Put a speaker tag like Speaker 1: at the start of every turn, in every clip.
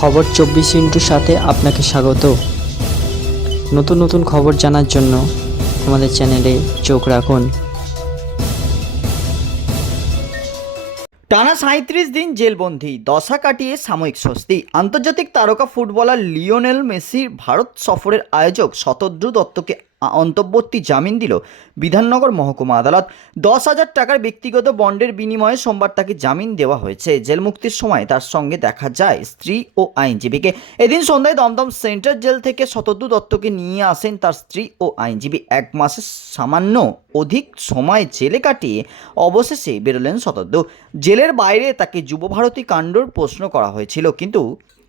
Speaker 1: খবর চব্বিশ ইন্টুর সাথে আপনাকে স্বাগত। নতুন নতুন খবর জানার জন্য আমাদের চ্যানেলে চোখ রাখুন।
Speaker 2: টানা সাঁত্রিশ দিন জেলবন্দি, দশা কাটিয়ে সাময়িক স্বস্তি। আন্তর্জাতিক তারকা ফুটবলার লিওনেল মেসির ভারত সফরের আয়োজক শতদ্রু দত্তকে অন্তর্বর্তী জামিন দিল বিধাননগর মহকুমা আদালত। দশ হাজার টাকার ব্যক্তিগত বন্ডের বিনিময়ে সোমবার তাকে জামিন দেওয়া হয়েছে। জেল মুক্তির সময় তার সঙ্গে দেখা যায় স্ত্রী ও আইনজীবীকে। এদিন সন্ধ্যায় দমদম সেন্ট্রাল জেল থেকে শতদ্রু দত্তকে নিয়ে আসেন তার স্ত্রী ও আইনজীবী। এক মাসের সামান্য অধিক সময় জেলে কাটিয়ে অবশেষে বেরোলেন শতদ্রু। জেলের বাইরে তাকে যুবভারতী কাণ্ডর প্রশ্ন করা হয়েছিল, কিন্তু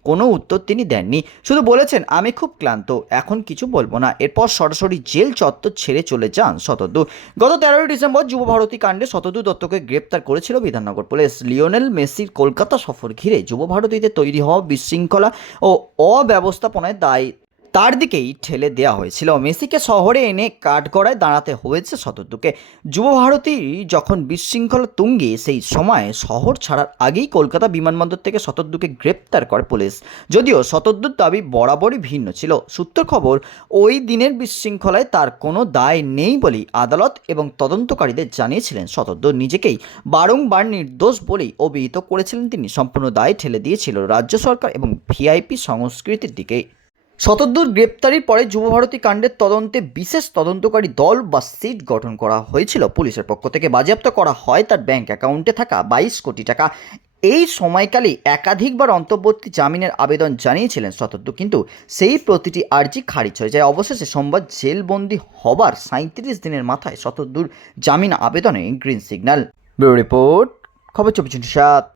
Speaker 2: কোনো উত্তর তিনি দেননি। শুধু বলেছেন, আমি খুব ক্লান্ত, এখন কিছু বলব না। এরপর সরাসরি জেল চত্বর ছেড়ে চলে যান শতদু গত তেরোই ডিসেম্বর যুবভারতী কাণ্ডে শতদু দত্তকে গ্রেপ্তার করেছিল বিধাননগর পুলিশ। লিওনেল মেসির কলকাতা সফর ঘিরে যুবভারতীতে তৈরি হওয়া বিশৃঙ্খলা ও অব্যবস্থাপনায় দায় তার দিকেই ঠেলে দেওয়া হয়েছিল। মেসিকে শহরে এনে কাঠগড়ায় দাঁড়াতে হয়েছে শতদ্দুকে যুবভারতী যখন বিশৃঙ্খলা তুঙ্গে, সেই সময় শহর ছাড়ার আগেই কলকাতা বিমানবন্দর থেকে শতদ্দুকে গ্রেপ্তার করে পুলিশ। যদিও শতদ্দুর দাবি বরাবরই ভিন্ন ছিল। সূত্র খবর, ওই দিনের বিশৃঙ্খলায় তার কোনো দায় নেই বলেই আদালত এবং তদন্তকারীদের জানিয়েছিলেন শতদ্দুর নিজেকেই বারংবার নির্দোষ বলেই অভিহিত করেছিলেন তিনি। সম্পূর্ণ দায় ঠেলে দিয়েছিল রাজ্য সরকার এবং ভিআইপি সংস্কৃতির দিকে। শতদ্দূর গ্রেপ্তারির পরে যুবভারতী কাণ্ডের তদন্তে বিশেষ তদন্তকারী দল বা সিট গঠন করা হয়েছিল। পুলিশের পক্ষ থেকে বাজেয়াপ্ত করা হয় তার ব্যাংক অ্যাকাউন্টে থাকা বাইশ কোটি টাকা। এই সময়কালে একাধিকবার অন্তর্বর্তী জামিনের আবেদন জানিয়েছিলেন শতদ্দু। কিন্তু সেই প্রতিটি আর্জি খারিজ হয়ে যায়। অবশেষে সোমবার জেলবন্দি হবার সাঁত্রিশ দিনের মাথায় শতদ্দুর জামিন আবেদনে গ্রিন সিগন্যাল। ব্যুরো রিপোর্ট, খবর চব্বিশ সাত।